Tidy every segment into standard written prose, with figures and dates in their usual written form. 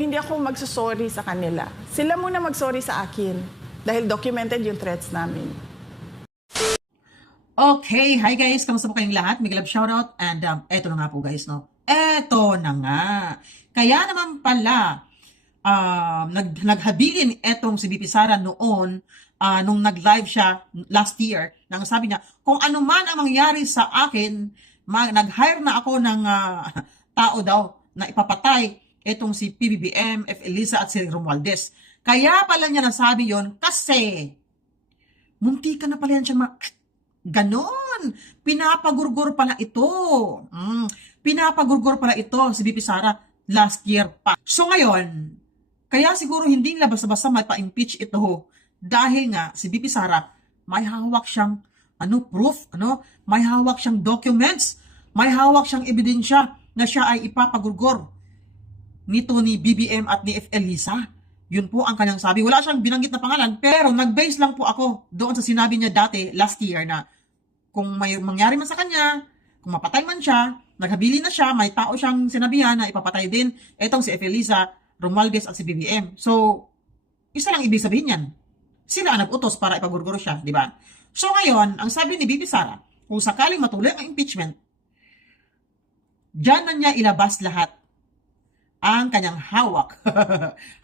hindi ako magsusorry sa kanila. Sila muna magsorry sa akin dahil documented yung threats namin. Okay, hi guys, kamusta po kayong lahat? Miguel shoutout and eto na nga po guys, no? Eto na nga. Kaya naman pala, naghabilin etong si BP Sara noon, nung nag-live siya last year, nang sabi niya, kung ano man ang mangyari sa akin, nag-hire na ako ng tao daw na ipapatay etong si PBBM, F. Elisa at si Romualdez. Kaya pala niya nasabi yon kasi munti ka na pala yan siyang ganon. Pinapagurgur pala ito. Pinapagurgur pala ito si BP Sara last year pa. So ngayon, kaya siguro hindi nila basta-basta maipa-impeach ito dahil nga si BP Sara may hawak siyang proof, may hawak siyang documents, may hawak siyang ebidensya na siya ay ipapagurgur nito ni BBM at ni F. Elisa. Yun po ang kanyang sabi. Wala siyang binanggit na pangalan, pero nag-base lang po ako doon sa sinabi niya dati last year na kung may mangyari man sa kanya, kung mapatay man siya, naghabili na siya, may tao siyang sinabihan na ipapatay din etong si F. Elisa, Romualdez at si BBM. So, isa lang ibig sabihin yan. Sila ang nag-utos para ipagurguro siya, di ba? So ngayon, ang sabi ni BP Sara, kung sakaling matuloy ang impeachment, diyan na niya ilabas lahat ang kanyang hawak.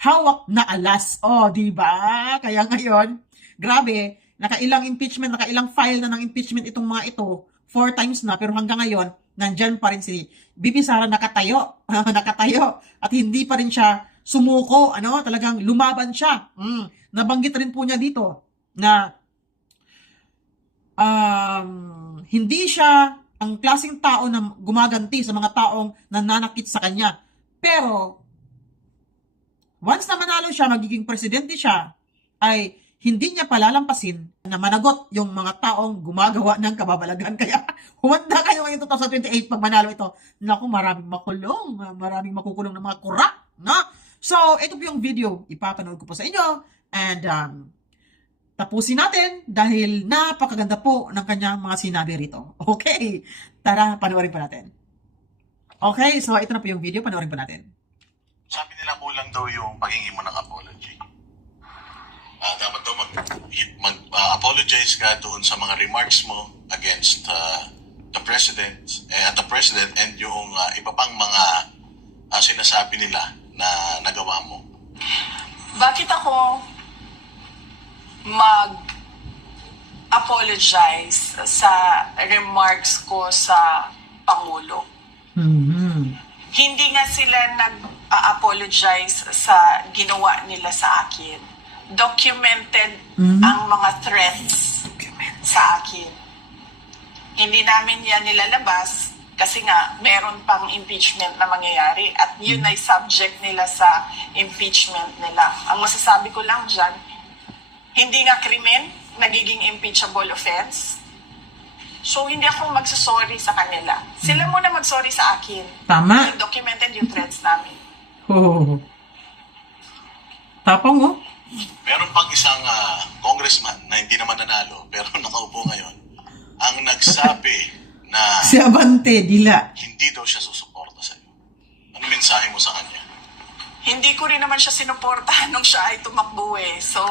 Hawak na alas. Oh, di ba? Kaya ngayon, grabe, nakailang impeachment, nakailang file na ng impeachment itong mga ito, 4 times na, pero hanggang ngayon, nandyan pa rin si BP Sara nakatayo. Nakatayo. At hindi pa rin siya sumuko, talagang lumaban siya. Nabanggit rin po niya dito na hindi siya ang klaseng tao na gumaganti sa mga taong nananakit sa kanya. Pero, once na manalo siya, magiging presidente siya, ay hindi niya palalampasin na managot yung mga taong gumagawa ng kababalagan. Kaya, humanda kayo ngayon 2028 pag manalo ito. Naku, maraming makulong, maraming makukulong ng mga kurap. No? So, ito po yung video. Ipapanood ko po sa inyo. And, tapusin natin dahil napakaganda po ng kanyang mga sinabi rito. Okay, tara, panoorin pa natin. Okay, so ito na po yung video, panoorin pa natin. Sabi nila kulang daw yung paghingi mo ng apology. Dapat daw mag-apologize ka doon sa mga remarks mo against the president and yung iba pang mga sinasabi nila na nagawa mo. Bakit ako mag-apologize sa remarks ko sa Pangulo? Hindi nga sila nag-apologize sa ginawa nila sa akin. Documented ang mga threats sa akin. Hindi namin yan nilalabas kasi nga meron pang impeachment na mangyayari at yun ay subject nila sa impeachment nila. Ang masasabi ko lang dyan, hindi nga krimen, nagiging impeachable offense. So, hindi ako magsasorry sa kanila. Sila muna magsorry sa akin. Tama. Documented yung threats namin. Oh. Tapang, oh. Meron pang isang congressman na hindi naman nanalo pero nakaupo ngayon ang nagsabi na Si Abante, dila. hindi daw siya susuporta sa iyo. Ano mensahe mo sa kanya? Hindi ko rin naman siya sinuportahan nung siya ay tumakbo eh. So,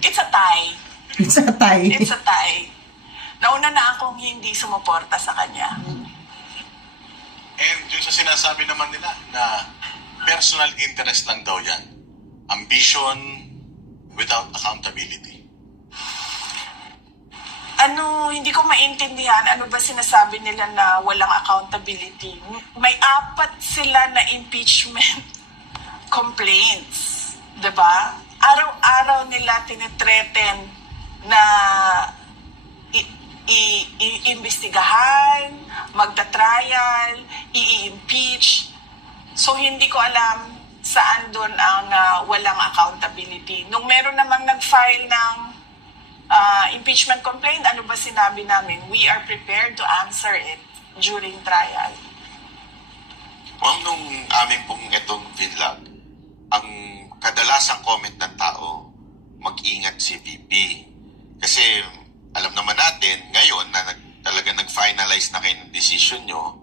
it's a tie. It's a tie. It's a tie. Nauna na akong hindi sumuporta sa kanya. And yung sa sinasabi naman nila na personal interest lang daw yan. Ambition without accountability. Hindi ko maintindihan, ano ba sinasabi nila na walang accountability? May 4 sila na impeachment complaints. Diba? Araw-araw nila tinitreten na iimbestigahan, magta-trial, i-impeach. So, hindi ko alam saan doon ang walang accountability. Nung meron namang nag-file ng impeachment complaint, ano ba sinabi namin? We are prepared to answer it during trial. Ma'am, nung amin pong itong vlog, ang kadalasang comment ng tao, mag-ingat si VP. Kasi alam naman natin, ngayon na talaga nag-finalize na kayo ng decision nyo,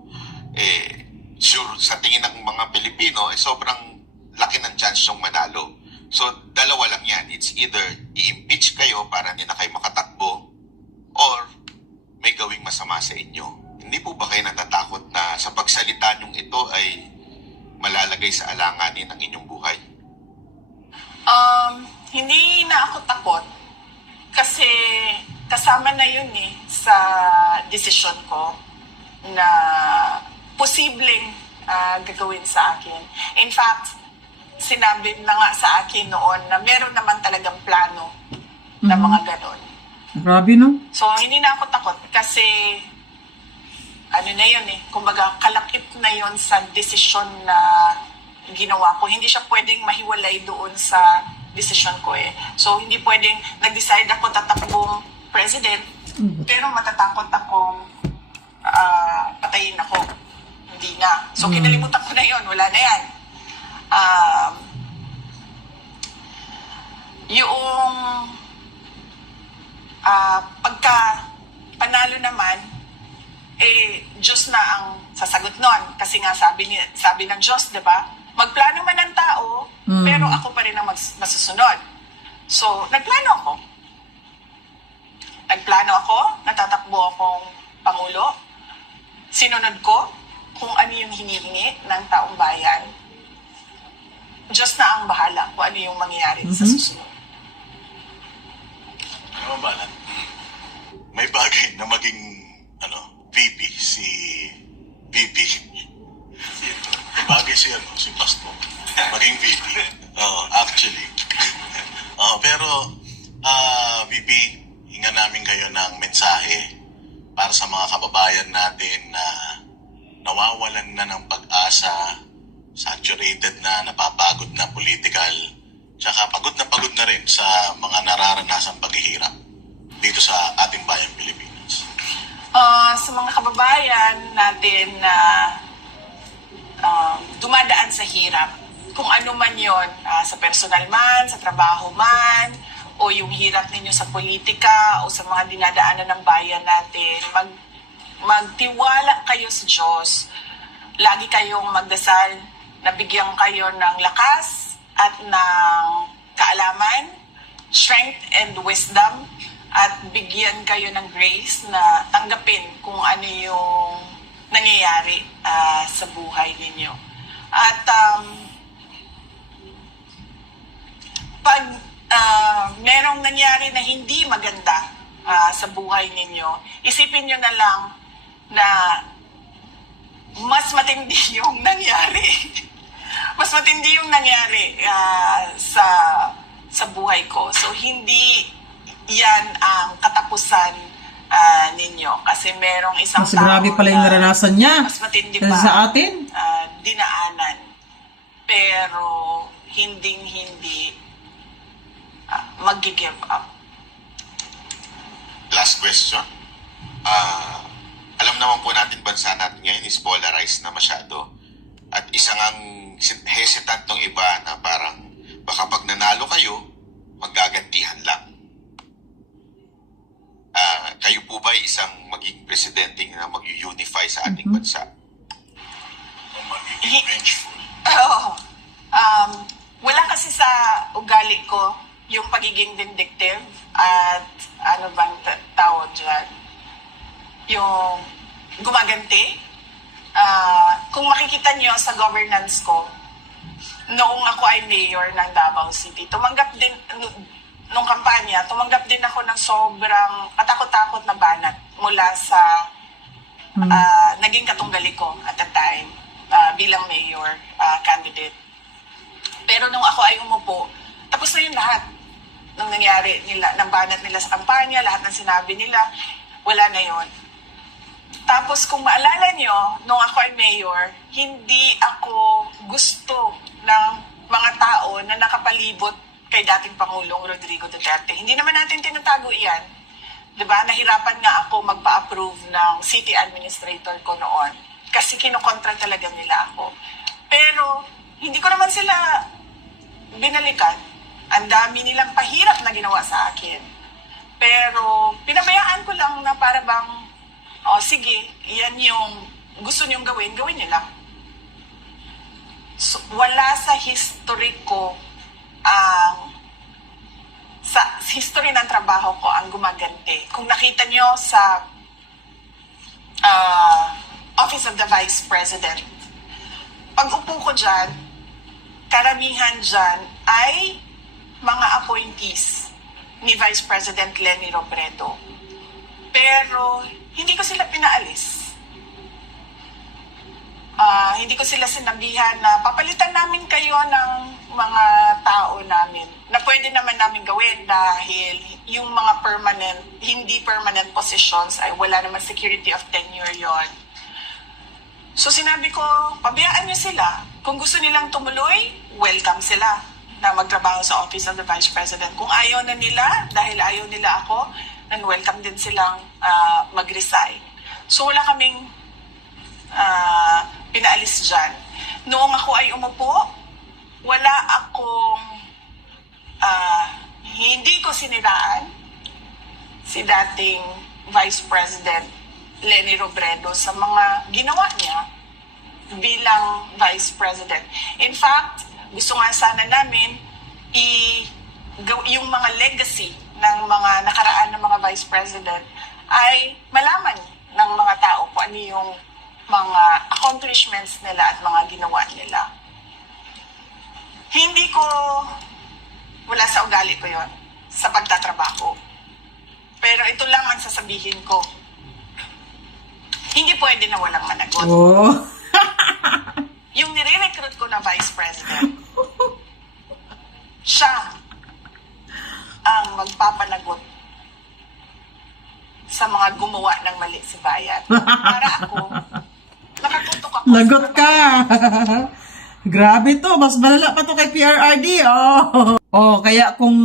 sure, sa tingin ng mga Pilipino, sobrang laki ng So, dalawa lang yan. It's either i-impeach kayo para hindi na kayo makatakbo or may gawing masama sa inyo. Hindi po ba kayo natatakot na sa pagsalita nyong ito ay malalagay sa alanganin ang inyong buhay? Hindi na ako takot kasi kasama na yun sa desisyon ko na posibleng gagawin sa akin. In fact, sinabi na nga sa akin noon na meron naman talagang plano na mga ganon. Grabe, no? So, hindi na ako takot kasi ano na yun kumbaga kalakip na yun sa desisyon na ginawa ko. Hindi siya pwedeng mahiwalay doon sa desisyon ko So, hindi pwedeng nag-decide ako tatakbong president, pero matatakot akong patayin ako. Hindi na. So, kinalimutan ko na yun. Wala na yan. Yung pagka panalo naman, Diyos na ang sasagot nun. Kasi nga sabi ng Diyos, di ba? Magplano man ang tao, pero ako pa rin ang masusunod. So, nagplano ako. Natatakbo akong Pangulo. Sinunod ko kung ano yung hinihingi ng taong bayan. Diyos na ang bahala kung ano yung mangyayari sa susunod. Ano ba, Balan? May bagay na maging VP si VP. May bagay si Pasto. Maging VP. Actually. Pero VP, hinga namin kayo ng mensahe para sa mga kababayan natin na nawawalan na ng pag-asa, saturated na, napapagod na political, tsaka pagod na rin sa mga nararanasang paghihirap dito sa ating bayang Pilipinas. Sa mga kababayan natin na dumadaan sa hirap, kung ano man yon, sa personal man, sa trabaho man, o yung hirap ninyo sa politika o sa mga dinadaanan ng bayan natin, magtiwala kayo sa Diyos. Lagi kayong magdasal na bigyan kayo ng lakas at ng kaalaman, strength and wisdom, at bigyan kayo ng grace na tanggapin kung ano yung nangyayari sa buhay ninyo. At pag merong nangyari na hindi maganda sa buhay ninyo, isipin nyo na lang na mas matindi yung nangyari. Mas matindi yung nangyari sa buhay ko. So, hindi yan ang katapusan ninyo. Kasi merong isang Mas grabe pala yung naranasan niya. mas matindi Kasi pa sa atin. dinaanan. Pero, hindi mag-give up. Last question. Alam naman po natin, bansa natin ngayon is polarized na masyado. At isang ang hesitant ng iba na parang baka pag nanalo kayo, maggagantihan lang. Kayo po ba isang maging presidente na mag-unify sa ating bansa? O magiging vengeful. Wala kasi sa ugali ko yung pagiging vindictive at ano bang tawag dyan? Yung gumaganti. Kung makikita nyo sa governance ko, noong ako ay mayor ng Davao City, tumanggap din, nung kampanya, tumanggap din ako ng sobrang katakot-takot na banat mula sa naging katunggali ko at the time bilang mayor candidate. Pero nung ako ay umupo, tapos na yun lahat ng nangyari nila, ng banat nila sa kampanya, lahat ng sinabi nila, wala na yun. Tapos kung maalala nyo, nung ako ay mayor, hindi ako gusto ng mga tao na nakapalibot kay dating Pangulong Rodrigo Duterte. Hindi naman natin tinatago iyan. Diba? Nahirapan nga ako magpa-approve ng city administrator ko noon. Kasi kinokontra talaga nila ako. Pero, hindi ko naman sila binalikan. Ang dami nilang pahirap na ginawa sa akin. Pero, pinabayaan ko lang na para bang, sige, yan yung gusto niyong gawin, gawin niyo lang. So, wala sa history ko ang sa history ng trabaho ko ang gumaganti. Kung nakita nyo sa Office of the Vice President, pag upo ko dyan, karamihan dyan ay mga appointees ni Vice President Leni Robredo. Pero hindi ko sila pinaalis. Hindi ko sila sinabihan na papalitan namin kayo ng mga tao namin na pwede naman namin gawin dahil yung mga hindi permanent positions ay wala naman security of tenure yon. So sinabi ko, pabayaan nyo sila. Kung gusto nilang tumuloy, welcome sila na magtrabaho sa Office of the Vice President. Kung ayaw na nila, dahil ayaw nila ako, then welcome din silang mag-resign. So wala kaming pinaalis dyan. Noong ako ay umupo, wala akong, hindi ko siniraan si dating Vice President Leni Robredo sa mga ginawa niya bilang Vice President. In fact, gusto nga sana namin yung mga legacy ng mga nakaraan ng mga Vice President ay malaman ng mga tao kung ano yung mga accomplishments nila at mga ginawa nila. Hindi ko, wala sa ugali ko yon sa pagtatrabaho. Pero ito lang ang sasabihin ko. Hindi pwede na walang managot. Oh. Yung nire-recruit ko na Vice President, siya ang magpapanagot sa mga gumawa ng mali sa bayan. Para ako, nakatutok ako. Lagot ka! Grabe to, mas malala pa to kay PRRD. Oh, kaya kung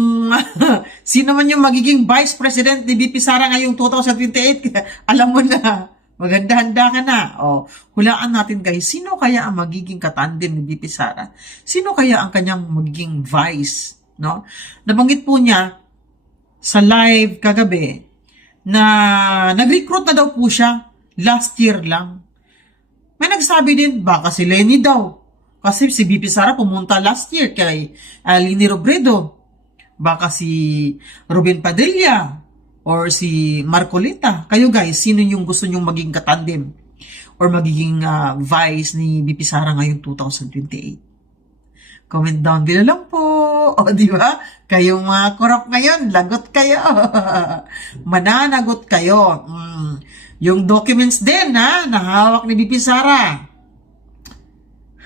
sino man yung magiging Vice President ni VP Sara ngayong 2028, alam mo na, maganda-handa ka na. Oh, hulaan natin guys, sino kaya ang magiging katandem ni VP Sara? Sino kaya ang kanyang magiging vice? No? Nabanggit po niya sa live kagabi na nag-recruit na daw po siya last year lang. May nagsabi din, baka si Leni daw. Kasi si VP Sara pumunta last year kay Leni Robredo. Baka si Ruben Padilla or si Marcolita. Kayo guys, sino yung gusto nyong maging katandem or magiging vice ni VP Sara ngayong 2028? Comment down below lang po. O, di ba? Kayong mga korap ngayon, lagot kayo. Mananagot kayo. Yung documents din, nahawak ni VP Sara.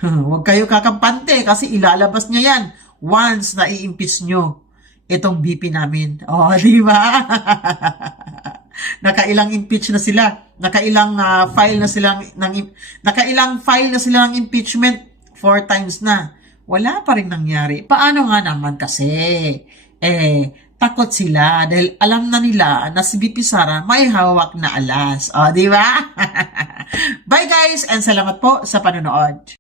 Huwag kayo kakampante kasi ilalabas niya yan once na i-impeach nyo itong VP namin. O, di ba? Nakailang impeach na sila. Nakailang file na sila ng impeachment 4 times na. Wala pa rin nangyari. Paano nga naman kasi? Takot sila dahil alam na nila na si VP Sara may hawak na alas. O, di ba? Bye guys and salamat po sa panonood.